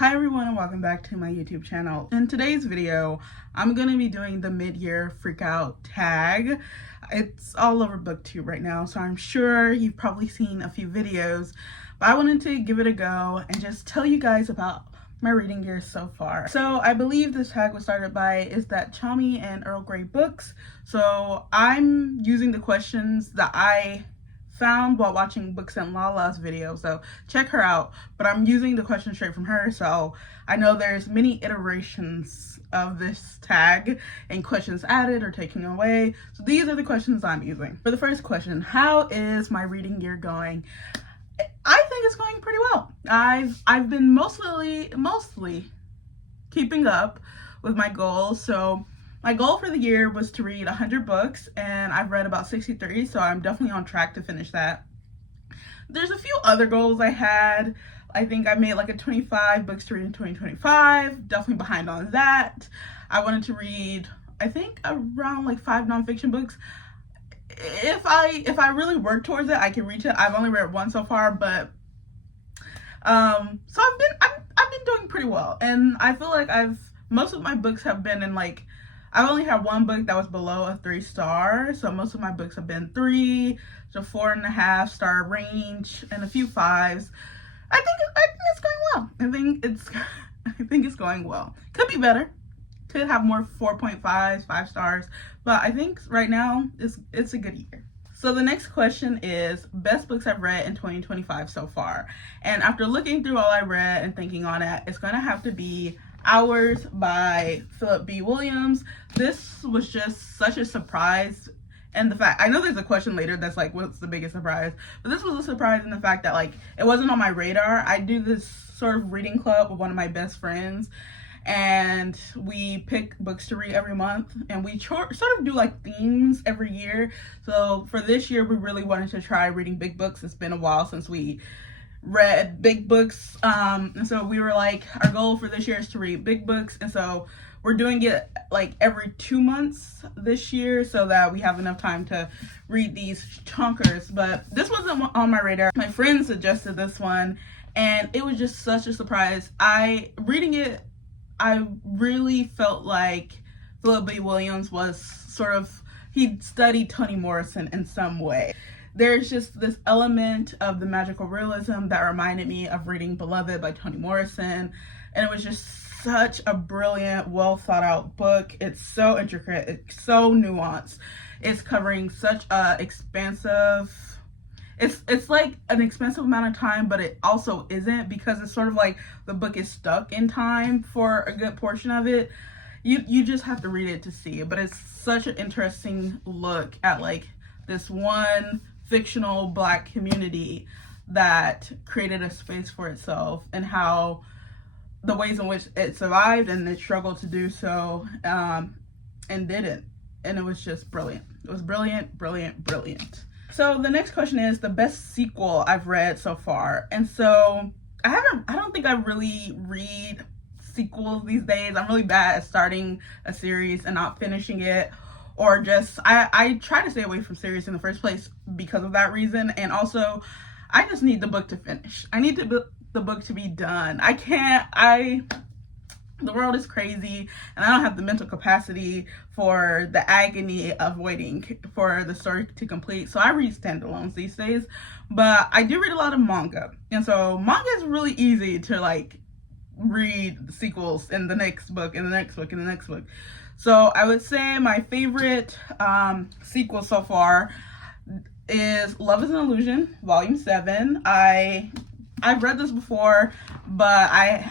Hi everyone and welcome back to my YouTube channel. In today's video, I'm going to be doing the mid-year freakout tag. It's all over BookTube right now, so I'm sure you've probably seen a few videos, but I wanted to give it a go and just tell you guys about my reading year so far. So I believe this tag was started by Is That Chummy and Earl Grey Books. So I'm using the questions that I found while watching BooksandLala's video, so check her out. But I'm using the question straight from her, so I know there's many iterations of this tag and questions added or taken away. So these are the questions I'm using. For the first question, how is my reading year going? I think it's going pretty well. I've been mostly keeping up with my goals. So my goal for the year was to read 100 books, and I've read about 63, so I'm definitely on track to finish that. There's a few other goals I had. I think I made like a 25 books to read in 2025, definitely behind on that. I wanted to read, I think, around like 5 nonfiction books. If I really work towards it, I can reach it. I've only read one so far, but so I've been doing pretty well, and I feel like most of my books have been in like, I've only had one book that was below a 3-star, so most of my books have been 3 to 4.5 star range, and a few 5s. I think it's going well. I think it's going well. Could be better. Could have more 4.5s, 5 stars, but I think right now it's a good year. So the next question is best books I've read in 2025 so far. And after looking through all I read and thinking on it, it's gonna have to be Hours by Philip B. Williams. This was just such a surprise, and the fact, I know there's a question later that's like, what's the biggest surprise? But this was a surprise in the fact that like it wasn't on my radar. I do this sort of reading club with one of my best friends, and we pick books to read every month, and we sort of do like themes every year. So for this year, we really wanted to try reading big books. It's been a while since we read big books, and so we were like, our goal for this year is to read big books, and so we're doing it like every 2 months this year so that we have enough time to read these chonkers. But this wasn't on my radar. My friend suggested this one, and it was just such a surprise. Reading it, I really felt like Philip B. Williams was sort of, he studied Toni Morrison in some way. There's just this element of the magical realism that reminded me of reading Beloved by Toni Morrison, and it was just such a brilliant, well thought out book. It's so intricate, it's so nuanced, it's covering such a expansive, it's like an expensive amount of time, but it also isn't, because it's sort of like the book is stuck in time for a good portion of it. You just have to read it to see it, but it's such an interesting look at like this one fictional Black community that created a space for itself, and how the ways in which it survived and it struggled to do so, and didn't. And it was just brilliant. It was brilliant, brilliant, brilliant. So the next question is the best sequel I've read so far. And so I don't think I really read sequels these days. I'm really bad at starting a series and not finishing it, or just, I try to stay away from series in the first place because of that reason. And also, I just need the book to finish. I need the book to be done. The world is crazy, and I don't have the mental capacity for the agony of waiting for the story to complete. So I read standalones these days, but I do read a lot of manga. And so manga is really easy to like read sequels in the next book, in the next book, in the next book. So I would say my favorite sequel so far is Love is an Illusion, Volume 7. I've read this before, but I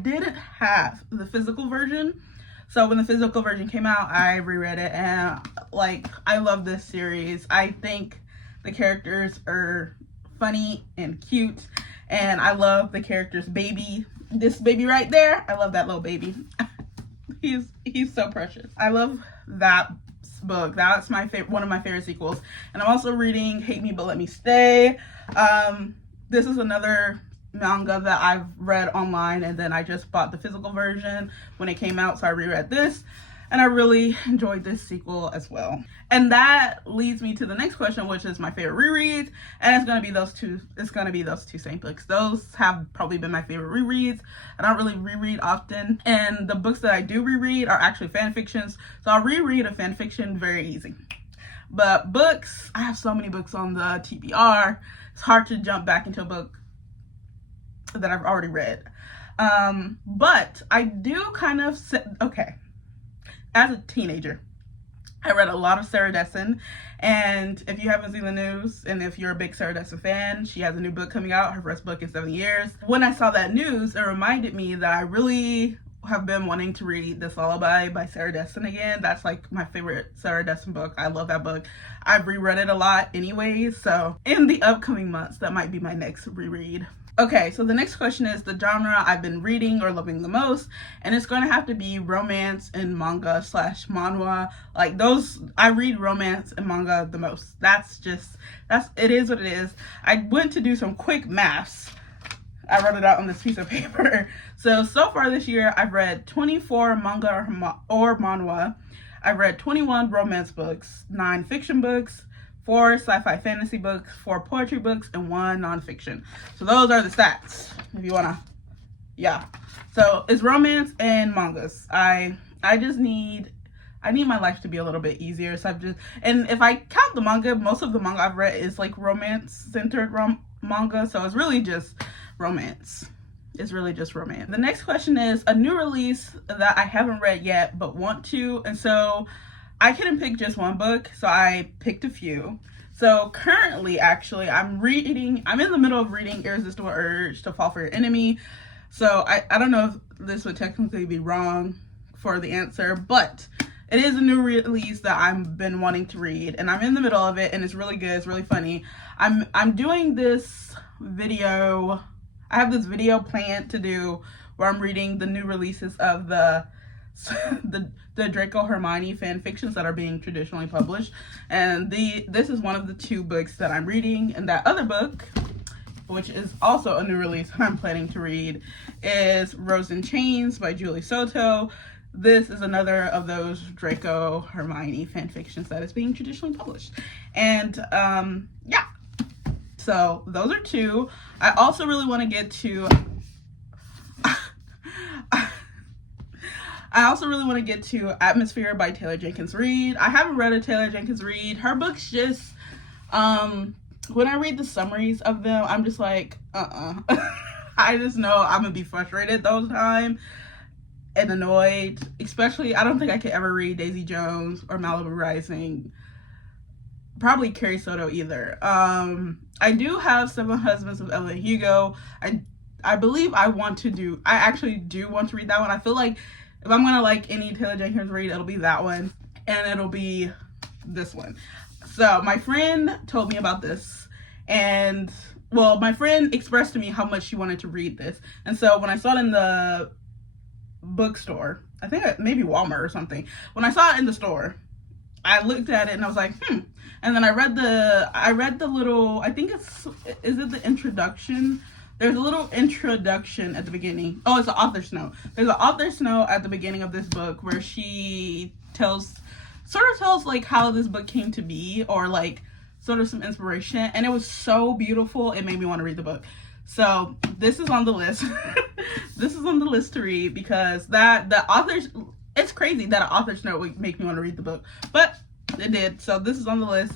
didn't have the physical version. So when the physical version came out, I reread it, and like, I love this series. I think the characters are funny and cute, and I love the character's baby. This baby right there, I love that little baby. He's so precious. I love that book. That's my favorite, one of my favorite sequels. And I'm also reading Hate Me But Let Me Stay. This is another manga that I've read online, and then I just bought the physical version when it came out, so I reread this. and I really enjoyed this sequel as well. And that leads me to the next question, which is my favorite rereads, and it's gonna be those two. It's gonna be those two same books. Those have probably been my favorite rereads. I don't really reread often, and the books that I do reread are actually fan fictions. So I'll reread a fan fiction very easy. But books, I have so many books on the TBR. It's hard to jump back into a book that I've already read. But I do kind of, okay, as a teenager, I read a lot of Sarah Dessen, and if you haven't seen the news, and if you're a big Sarah Dessen fan, she has a new book coming out, her first book in 7 years. When I saw that news, it reminded me that I really have been wanting to read This Lullaby by Sarah Dessen again. That's like my favorite Sarah Dessen book. I love that book. I've reread it a lot anyways, so in the upcoming months, that might be my next reread. Okay, so the next question is the genre I've been reading or loving the most, and it's going to have to be romance and manga / manhwa. Like those, I read romance and manga the most. It is what it is. I went to do some quick maths. I wrote it out on this piece of paper. So far this year, I've read 24 manga or manhwa. I've read 21 romance books, 9 fiction books, 4 sci-fi fantasy books, 4 poetry books, and 1 nonfiction. So those are the stats, if you wanna, yeah. So it's romance and mangas. I need my life to be a little bit easier. So and if I count the manga, most of the manga I've read is like romance-centered manga. So it's really just romance. It's really just romance. The next question is a new release that I haven't read yet, but want to. And so I couldn't pick just one book, so I picked a few. So currently, actually, I'm in the middle of reading Irresistible Urge to Fall for Your Enemy. So I don't know if this would technically be wrong for the answer, but it is a new release that I've been wanting to read, and I'm in the middle of it, and it's really good. It's really funny. I'm doing this video. I have this video planned to do where I'm reading the new releases of the Draco Hermione fan fictions that are being traditionally published, and this is one of the 2 books that I'm reading. And that other book, which is also a new release I'm planning to read, is Rose in Chains by Julie Soto. This is another of those Draco Hermione fan fictions that is being traditionally published. And yeah, so those are 2. I also really want to get to Atmosphere by Taylor Jenkins Reid. I haven't read a Taylor Jenkins Reid. Her books just, when I read the summaries of them, I'm just like, I just know I'm gonna be frustrated those times and annoyed. Especially, I don't think I could ever read Daisy Jones or Malibu Rising. Probably Carrie Soto either. I do have 7 Husbands of Evelyn Hugo. I believe I actually do want to read that one. I feel like if I'm gonna like any Taylor Jenkins Reid, it'll be that one, and it'll be this one. So my friend told me about this, and well, my friend expressed to me how much she wanted to read this, and so when I saw it in the bookstore, I think maybe Walmart or something, when I saw it in the store, I looked at it and I was like, and then I read the little, I think is it the introduction? There's a little introduction at the beginning. Oh, it's an author's note. There's an author's note at the beginning of this book where she tells like how this book came to be, or like sort of some inspiration, and it was so beautiful it made me want to read the book. So this is on the list. This is on the list to read, because it's crazy that an author's note would make me want to read the book, but it did. So this is on the list.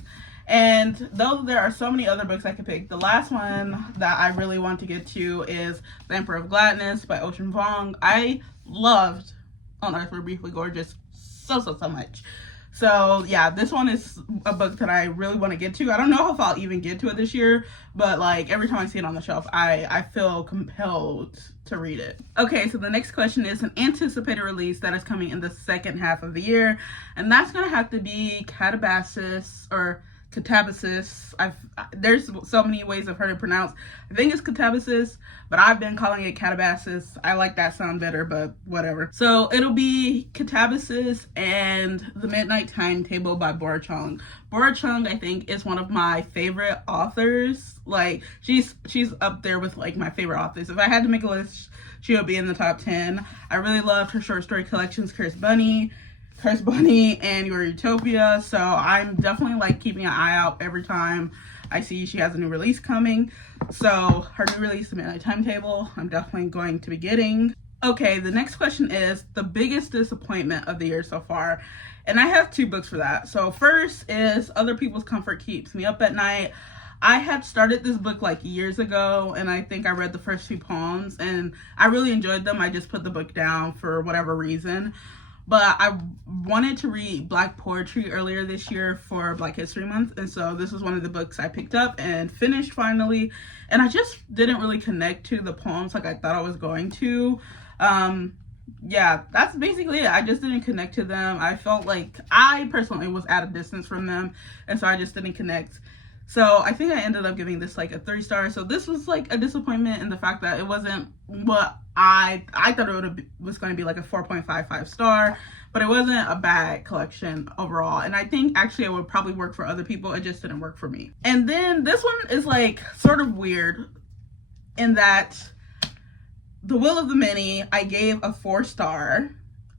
And though there are so many other books I could pick, the last one that I really want to get to is The Emperor of Gladness by Ocean Vuong. I loved On Earth We're Briefly Gorgeous so much. So yeah, this one is a book that I really want to get to. I don't know if I'll even get to it this year, but like every time I see it on the shelf, I feel compelled to read it. Okay, so the next question is an anticipated release that is coming in the second half of the year, and that's gonna have to be Catabasis or Catabasis. There's so many ways I've heard it pronounced. I think it's Catabasis, but I've been calling it Catabasis. I like that sound better, but whatever. So it'll be Catabasis and The Midnight Timetable by Bora Chung. Bora Chung, I think, is one of my favorite authors. Like, she's up there with like my favorite authors. If I had to make a list, she would be in the top 10. I really loved her short story collections, Cursed Bunny, Curse Bunny and Your Utopia. So I'm definitely like keeping an eye out every time I see she has a new release coming. So her new release, the Midnight Timetable, I'm definitely going to be getting. Okay, the next question is the biggest disappointment of the year so far. And I have 2 books for that. So first is Other People's Comfort Keeps Me Up at Night. I had started this book like years ago, and I think I read the first 2 poems and I really enjoyed them. I just put the book down for whatever reason. But I wanted to read Black poetry earlier this year for Black History Month, and so this was one of the books I picked up and finished finally. And I just didn't really connect to the poems like I thought I was going to. Yeah, that's basically it. I just didn't connect to them. I felt like I personally was at a distance from them, and so I just didn't connect. So I think I ended up giving this like a 3 star. So this was like a disappointment in the fact that it wasn't what I thought it was going to be, like a 4.55 star, but it wasn't a bad collection overall. And I think actually it would probably work for other people. It just didn't work for me. And then this one is like sort of weird in that The Will of the Many, I gave a 4 star.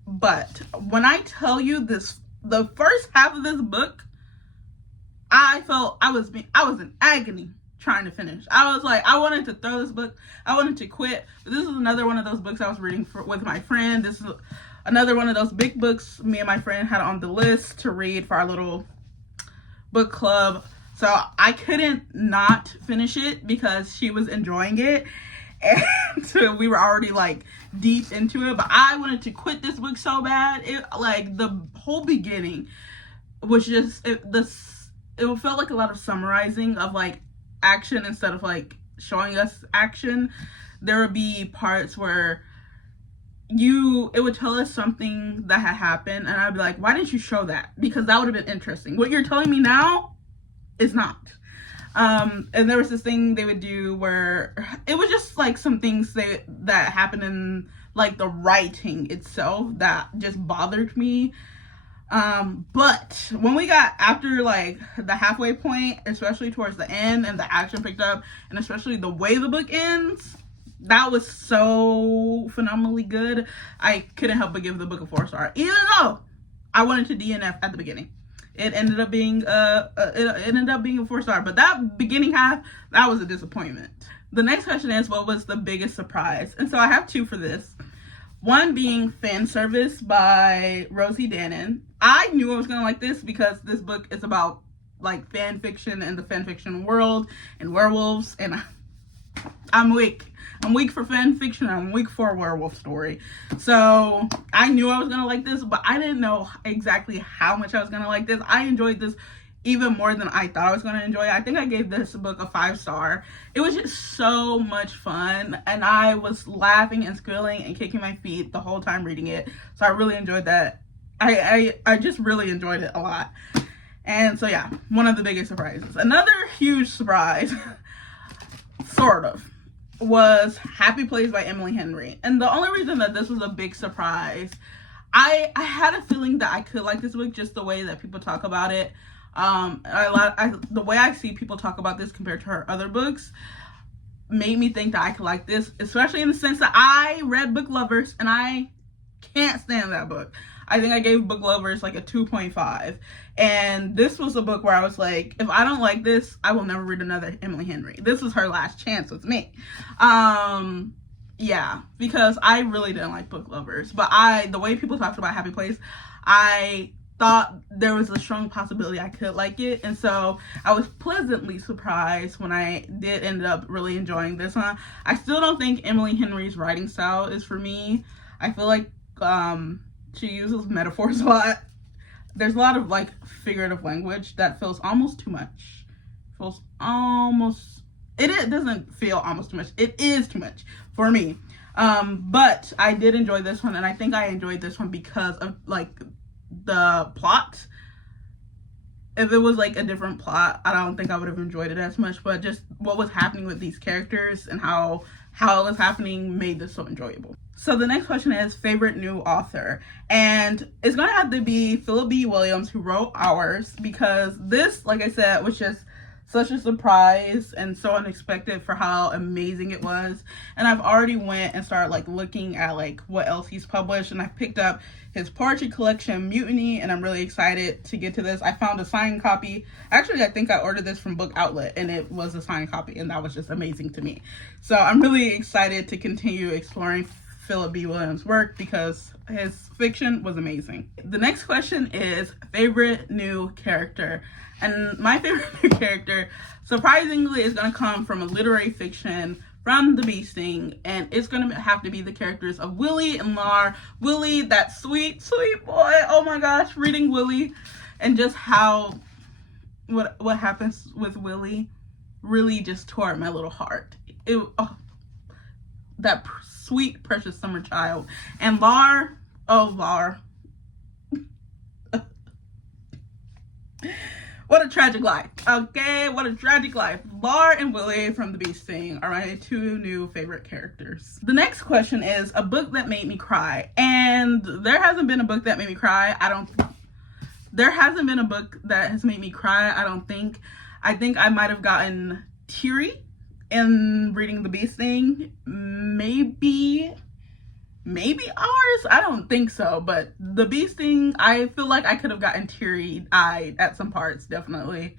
But when I tell you this, the first half of this book, I felt I was in agony trying to finish. I was like, I wanted to throw this book. I wanted to quit. But this is another one of those books I was reading with my friend. This is another one of those big books me and my friend had on the list to read for our little book club. So I couldn't not finish it because she was enjoying it. And so we were already like deep into it. But I wanted to quit this book so bad. It like the whole beginning was just it felt like a lot of summarizing of like action instead of like showing us action. There would be parts where it would tell us something that had happened, and I'd be like, why didn't you show that? Because that would have been interesting. What you're telling me now is not. And there was this thing they would do where it was just like some things that happened in like the writing itself that just bothered me. But when we got after like the halfway point, especially towards the end and the action picked up, and especially the way the book ends, that was so phenomenally good. I couldn't help but give the book a 4 star, even though I wanted to DNF at the beginning. It ended up being a 4 star, but that beginning half, that was a disappointment. The next question is, what was the biggest surprise? And so I have 2 for this. One being Fan Service by Rosie Danan. I knew I was going to like this because this book is about like fan fiction and the fan fiction world and werewolves, and I'm weak. I'm weak for fan fiction. I'm weak for a werewolf story. So I knew I was going to like this, but I didn't know exactly how much I was going to like this. I enjoyed this even more than I thought I was going to enjoy. I think I gave this book a 5 star. It was just so much fun, and I was laughing and squealing and kicking my feet the whole time reading it. So I really enjoyed that. I just really enjoyed it a lot. And so yeah, one of the biggest surprises. Another huge surprise, sort of, was Happy Place by Emily Henry. And the only reason that this was a big surprise, I had a feeling that I could like this book just the way that people talk about it. The way I see people talk about this compared to her other books made me think that I could like this, especially in the sense that I read Book Lovers and I can't stand that book. I think I gave Book Lovers like a 2.5, and this was a book where I was like, if I don't like this, I will never read another Emily Henry. This was her last chance with me. Yeah, because I really didn't like Book Lovers, but the way people talked about Happy Place, I thought there was a strong possibility I could like it, and so I was pleasantly surprised when I did end up really enjoying this one. I still don't think Emily Henry's writing style is for me. I feel like she uses metaphors a lot. There's a lot of like figurative language that feels almost too much. It doesn't feel almost too much. It is too much for me. But I did enjoy this one, and I think I enjoyed this one because of like the plot. If it was like a different plot, I don't think I would have enjoyed it as much, but just what was happening with these characters and how it was happening made this so enjoyable. So the next question is favorite new author, and it's gonna have to be Philip B. Williams, who wrote Ours, because this, like I said, was just such a surprise and so unexpected for how amazing it was. And I've already went and started like looking at like what else he's published, and I picked up his poetry collection Mutiny, and I'm really excited to get to this. I found a signed copy. Actually, I think I ordered this from Book Outlet, and it was a signed copy, and that was just amazing to me. So I'm really excited to continue exploring Philip B. Williams' work because his fiction was amazing. The next question is favorite new character. And my favorite new character, surprisingly, is going to come from a literary fiction from the Bee Sting, and it's going to have to be the characters of Willie and Lar. Willie, that sweet, sweet boy. Oh my gosh, reading Willie and just how what happens with Willie really just tore at my little heart. That sweet, precious summer child. And Lar, oh Lar. What a tragic life. Okay, what a tragic life. Lar and Willie from the Bee Sting are my two new favorite characters. The next question is a book that made me cry. And there hasn't been a book that made me cry. There hasn't been a book that has made me cry, I don't think. I think I might have gotten teary in reading the Bee Sting. Maybe ours? I don't think so, but the Bee Sting, I feel like I could have gotten teary-eyed at some parts, definitely.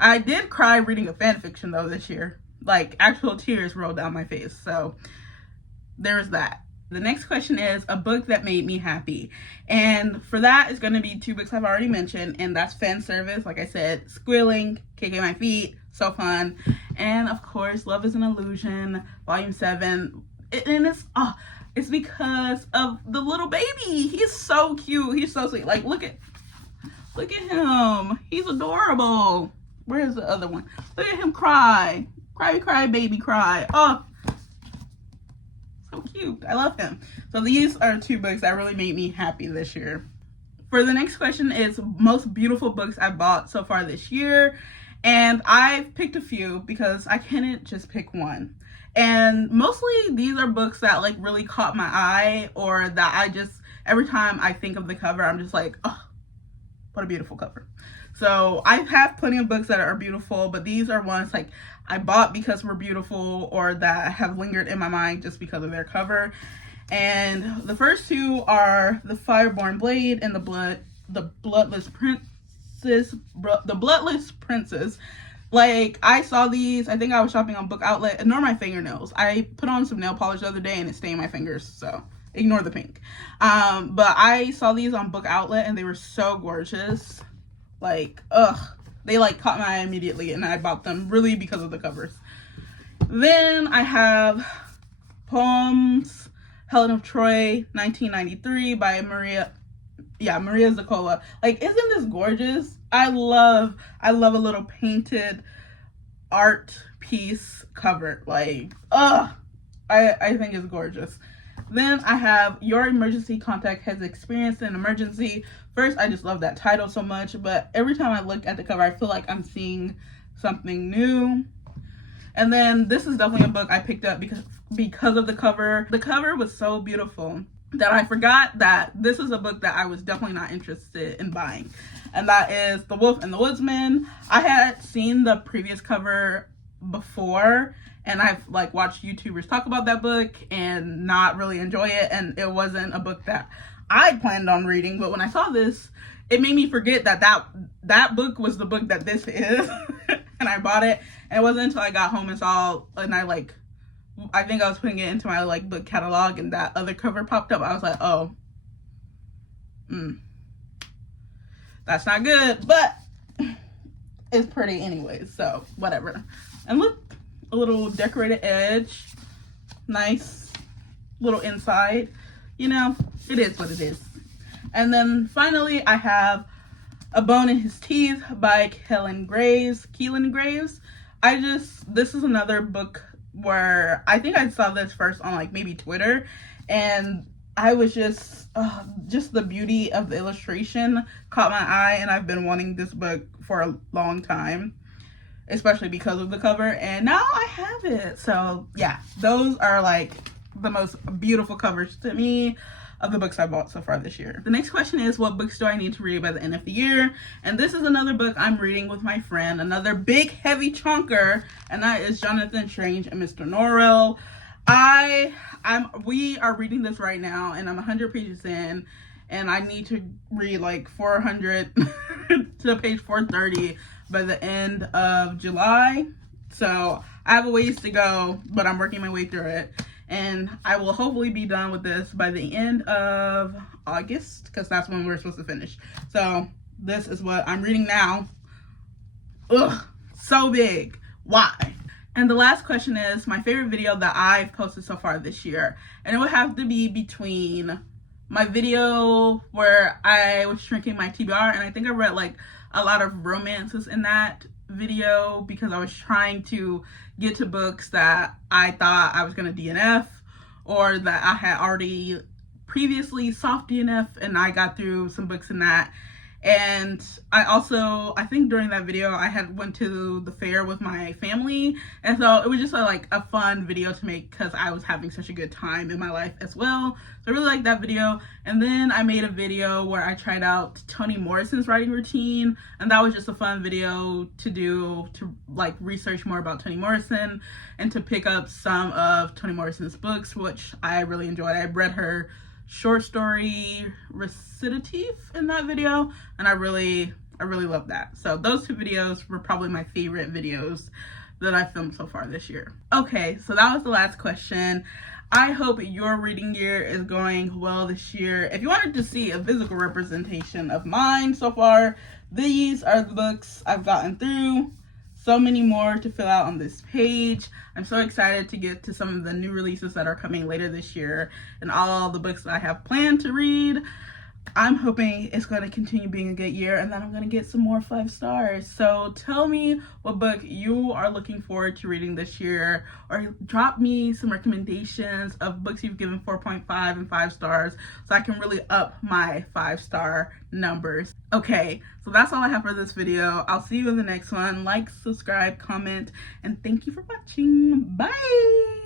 I did cry reading a fan fiction though this year. Like actual tears rolled down my face, so there's that. The next question is a book that made me happy. And for that, it's going to be two books I've already mentioned, and that's Fan Service, like I said, Squealing, Kicking My Feet, so fun. And of course, Love is an Illusion, Volume 7. And it's because of the little baby. He's so cute. He's so sweet. Like, look at him. He's adorable. Where's the other one? Look at him cry. Cry, cry, baby, cry. Oh, so cute. I love him. So these are two books that really made me happy this year. For the next question is most beautiful books I've bought so far this year. And I've picked a few because I couldn't just pick one. And mostly these are books that like really caught my eye, or that I just, every time I think of the cover, I'm just like, oh, what a beautiful cover. So I have plenty of books that are beautiful, but these are ones like I bought because we're beautiful, or that have lingered in my mind just because of their cover. And the first two are The Fireborn Blade and The Bloodless Princess. Like, I saw these, I think I was shopping on Book Outlet. Ignore my fingernails. I put on some nail polish the other day and it stained my fingers, so ignore the pink. But I saw these on Book Outlet and they were so gorgeous. Like, they like caught my eye immediately, and I bought them really because of the covers. Then I have Poems, Helen of Troy, 1993 by Maria Zacola. Like, isn't this gorgeous? I love a little painted art piece cover. Like, I think it's gorgeous. Then I have Your Emergency Contact Has Experienced an Emergency. First, I just love that title so much, but every time I look at the cover, I feel like I'm seeing something new. And then this is definitely a book I picked up because of the cover. The cover was so beautiful that I forgot that this is a book that I was definitely not interested in buying. And that is The Wolf and the Woodsman. I had seen the previous cover before, and I've like watched YouTubers talk about that book and not really enjoy it. And it wasn't a book that I planned on reading, but when I saw this, it made me forget that book was the book that this is. And I bought it, and it wasn't until I got home and saw, and I think I was putting it into my like book catalog, and that other cover popped up. I was like, oh, that's not good, but it's pretty anyways, so whatever. And look, a little decorated edge, nice little inside, you know, it is what it is. And then finally I have A Bone in His Teeth by Keelan Graves. This is another book where I think I saw this first on like maybe Twitter, and I was just the beauty of the illustration caught my eye, and I've been wanting this book for a long time, especially because of the cover, and now I have it. So yeah, those are like the most beautiful covers to me of the books I bought so far this year. The next question is, what books do I need to read by the end of the year? And this is another book I'm reading with my friend, another big heavy chunker, and that is Jonathan Strange and Mr. Norrell. We are reading this right now, and I'm 100 pages in, and I need to read like 400 to page 430 by the end of July. So I have a ways to go, but I'm working my way through it. And I will hopefully be done with this by the end of August, because that's when we're supposed to finish. So this is what I'm reading now. Ugh, so big. Why? And the last question is my favorite video that I've posted so far this year. And it would have to be between my video where I was shrinking my TBR, and I think I read like a lot of romances in that video because I was trying to get to books that I thought I was going to DNF or that I had already previously soft DNF, and I got through some books in that. And I think during that video I had went to the fair with my family, and so it was just like a fun video to make because I was having such a good time in my life as well. So I really liked that video. And then I made a video where I tried out Toni Morrison's writing routine, and that was just a fun video to do, to like research more about Toni Morrison and to pick up some of Toni Morrison's books, which I really enjoyed. I read her short story Recitative in that video, and I really love that. So those two videos were probably my favorite videos that I filmed so far this year. Okay, so that was the last question. I hope your reading year is going well this year. If you wanted to see a physical representation of mine so far, these are the books I've gotten through. So many more to fill out on this page. I'm so excited to get to some of the new releases that are coming later this year and all the books that I have planned to read. I'm hoping it's going to continue being a good year, and then I'm going to get some more 5 stars. So tell me what book you are looking forward to reading this year, or drop me some recommendations of books you've given 4.5 and 5 stars so I can really up my 5-star numbers. Okay, so that's all I have for this video. I'll see you in the next one. Like, subscribe, comment, and thank you for watching. Bye!